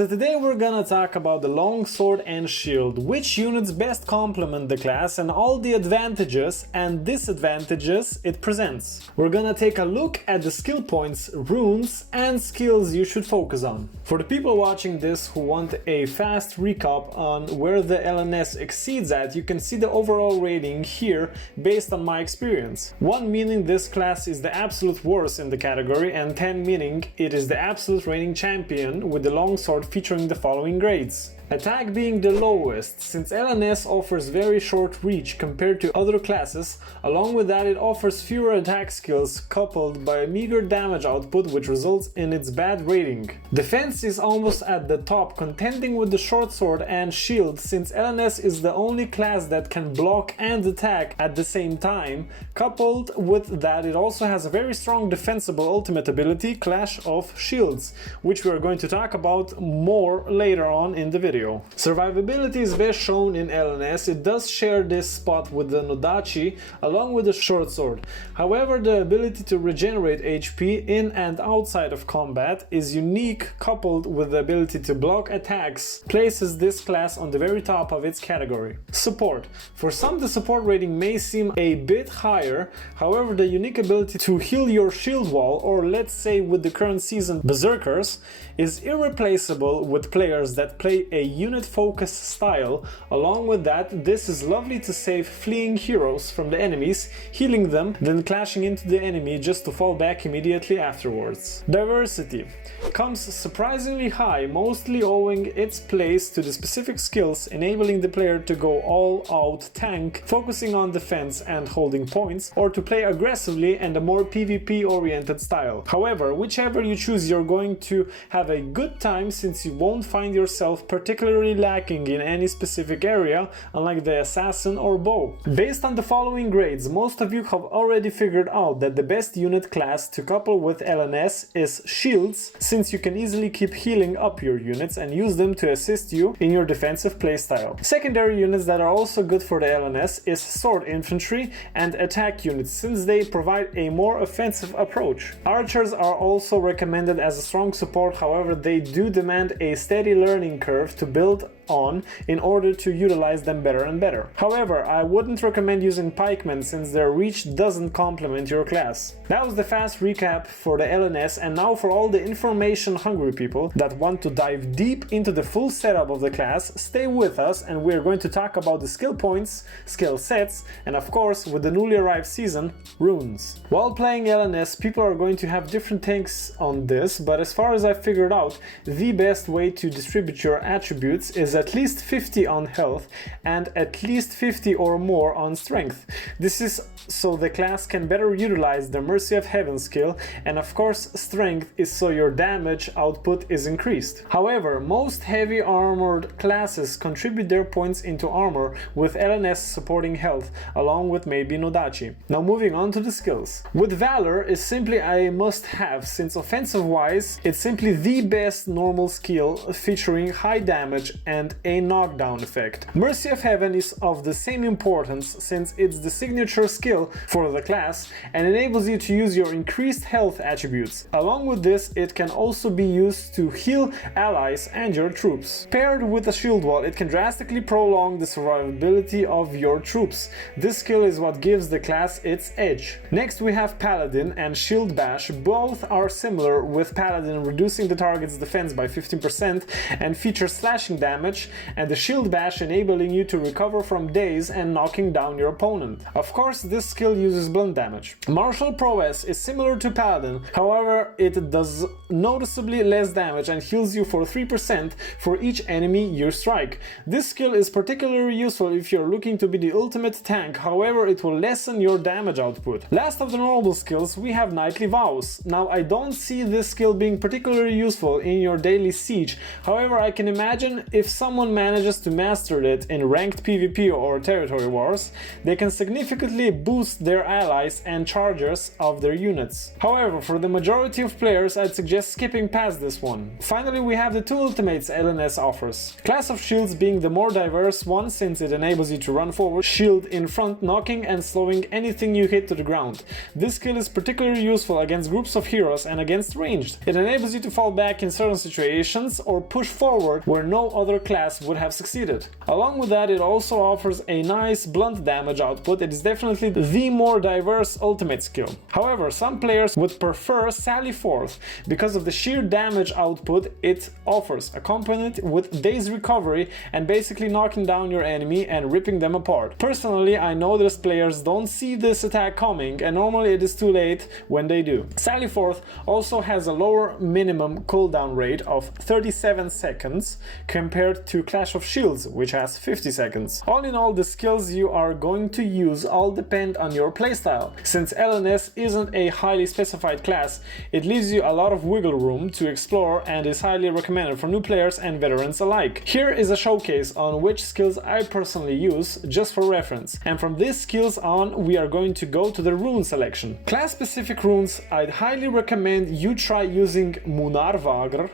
So today we're gonna talk about the Longsword and Shield, which units best complement the class and all the advantages and disadvantages it presents. We're gonna take a look at the skill points, runes and skills you should focus on. For the people watching this who want a fast recap on where the LNS exceeds at, you can see the overall rating here based on my experience. 1 meaning this class is the absolute worst in the category, and 10 meaning it is the absolute reigning champion, with the Longsword featuring the following grades. Attack being the lowest, since LNS offers very short reach compared to other classes. Along with that, it offers fewer attack skills coupled by a meager damage output, which results in its bad rating. Defense is almost at the top, contending with the short sword and shield, since LNS is the only class that can block and attack at the same time. Coupled with that, it also has a very strong defensible ultimate ability, Clash of Shields, which we are going to talk about more later on in the video. Survivability is best shown in LNS. It does share this spot with the Nodachi along with the short sword. However, the ability to regenerate HP in and outside of combat is unique, coupled with the ability to block attacks, places this class on the very top of its category. Support. For some, the support rating may seem a bit higher. However, the unique ability to heal your shield wall, or let's say with the current season Berserkers, is irreplaceable with players that play a unit-focused style. Along with that, this is lovely to save fleeing heroes from the enemies, healing them, then clashing into the enemy just to fall back immediately afterwards. Diversity comes surprisingly high, mostly owing its place to the specific skills, enabling the player to go all-out tank, focusing on defense and holding points, or to play aggressively and a more PvP-oriented style. However, whichever you choose, you're going to have a good time, since you won't find yourself particularly lacking in any specific area, unlike the assassin or bow. Based on the following grades, most of you have already figured out that the best unit class to couple with LNS is shields, since you can easily keep healing up your units and use them to assist you in your defensive playstyle. Secondary units that are also good for the LNS is sword infantry and attack units, since they provide a more offensive approach. Archers are also recommended as a strong support, however they do demand a steady learning curve to build on in order to utilize them better and better. However, I wouldn't recommend using pikemen, since their reach doesn't complement your class. That was the fast recap for the LNS, and now for all the information hungry people that want to dive deep into the full setup of the class, stay with us and we're going to talk about the skill points, skill sets, and of course, with the newly arrived season, runes. While playing LNS, people are going to have different takes on this, but as far as I figured out, the best way to distribute your attributes is at least 50 on health and at least 50 or more on strength. This is so the class can better utilize the Mercy of Heaven skill, and of course strength is so your damage output is increased. However, most heavy armored classes contribute their points into armor, with LNS supporting health along with maybe Nodachi. Now moving on to the skills. With Valor is simply a must have, since offensive wise it's simply the best normal skill featuring high damage and a knockdown effect. Mercy of Heaven is of the same importance, since it's the signature skill for the class and enables you to use your increased health attributes. Along with this, it can also be used to heal allies and your troops. Paired with a shield wall, it can drastically prolong the survivability of your troops. This skill is what gives the class its edge. Next we have Paladin and Shield Bash. Both are similar, with Paladin reducing the target's defense by 15% and feature slashing damage, and the Shield Bash enabling you to recover from daze and knocking down your opponent. Of course, this skill uses blunt damage. Martial Prowess is similar to Paladin, however it does noticeably less damage and heals you for 3% for each enemy you strike. This skill is particularly useful if you're looking to be the ultimate tank, however it will lessen your damage output. Last of the normal skills, we have Knightly Vows. Now I don't see this skill being particularly useful in your daily siege, however I can imagine if someone manages to master it in ranked PvP or territory wars, they can significantly boost their allies and chargers of their units. However, for the majority of players, I'd suggest skipping past this one. Finally, we have the two ultimates LNS offers. Class of Shields being the more diverse one, since it enables you to run forward, shield in front, knocking and slowing anything you hit to the ground. This skill is particularly useful against groups of heroes and against ranged. It enables you to fall back in certain situations or push forward where no other class would have succeeded. Along with that, it also offers a nice blunt damage output. It is definitely the more diverse ultimate skill. However, some players would prefer Sally Forth because of the sheer damage output it offers, accompanied with Day's Recovery and basically knocking down your enemy and ripping them apart. Personally, I noticed players don't see this attack coming, and normally it is too late when they do. Sally Forth also has a lower minimum cooldown rate of 37 seconds compared to Clash of Shields, which has 50 seconds. All in all, the skills you are going to use all depend on your playstyle. Since LNS isn't a highly specified class, it leaves you a lot of wiggle room to explore and is highly recommended for new players and veterans alike. Here is a showcase on which skills I personally use, just for reference. And from these skills on, we are going to go to the rune selection. Class-specific runes, I'd highly recommend you try using Munarvagr,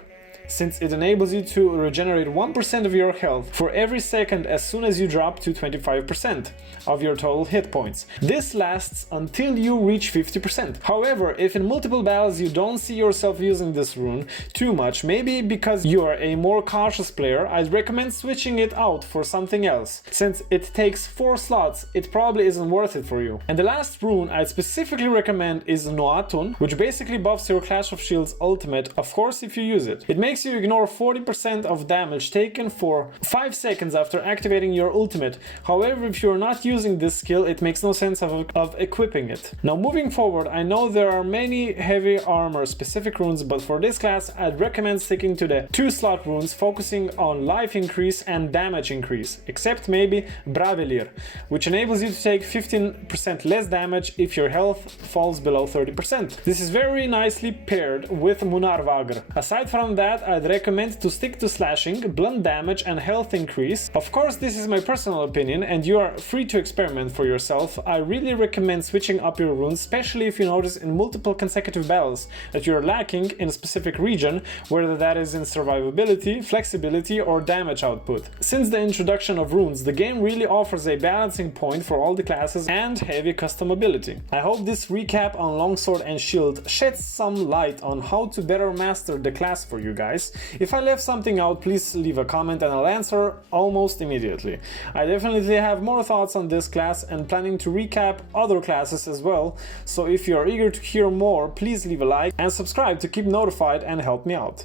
since it enables you to regenerate 1% of your health for every second as soon as you drop to 25% of your total hit points. This lasts until you reach 50%. However, if in multiple battles you don't see yourself using this rune too much, maybe because you are a more cautious player, I'd recommend switching it out for something else. Since it takes 4 slots, it probably isn't worth it for you. And the last rune I'd specifically recommend is Noatun, which basically buffs your Clash of Shields ultimate, of course if you use it. It makes you ignore 40% of damage taken for 5 seconds after activating your ultimate. However, if you're not using this skill, it makes no sense of equipping it. Now moving forward, I know there are many heavy armor specific runes, but for this class I'd recommend sticking to the 2 slot runes, focusing on life increase and damage increase, except maybe Bravelir, which enables you to take 15% less damage if your health falls below 30%. This is very nicely paired with Munarvagr. Aside from that, I'd recommend to stick to slashing, blunt damage and health increase. Of course, this is my personal opinion and you are free to experiment for yourself. I really recommend switching up your runes, especially if you notice in multiple consecutive battles that you're lacking in a specific region, whether that is in survivability, flexibility or damage output. Since the introduction of runes, the game really offers a balancing point for all the classes and heavy customability. I hope this recap on Longsword and Shield sheds some light on how to better master the class for you guys. If I left something out, please leave a comment and I'll answer almost immediately. I definitely have more thoughts on this class and planning to recap other classes as well, so if you are eager to hear more, please leave a like and subscribe to keep notified and help me out.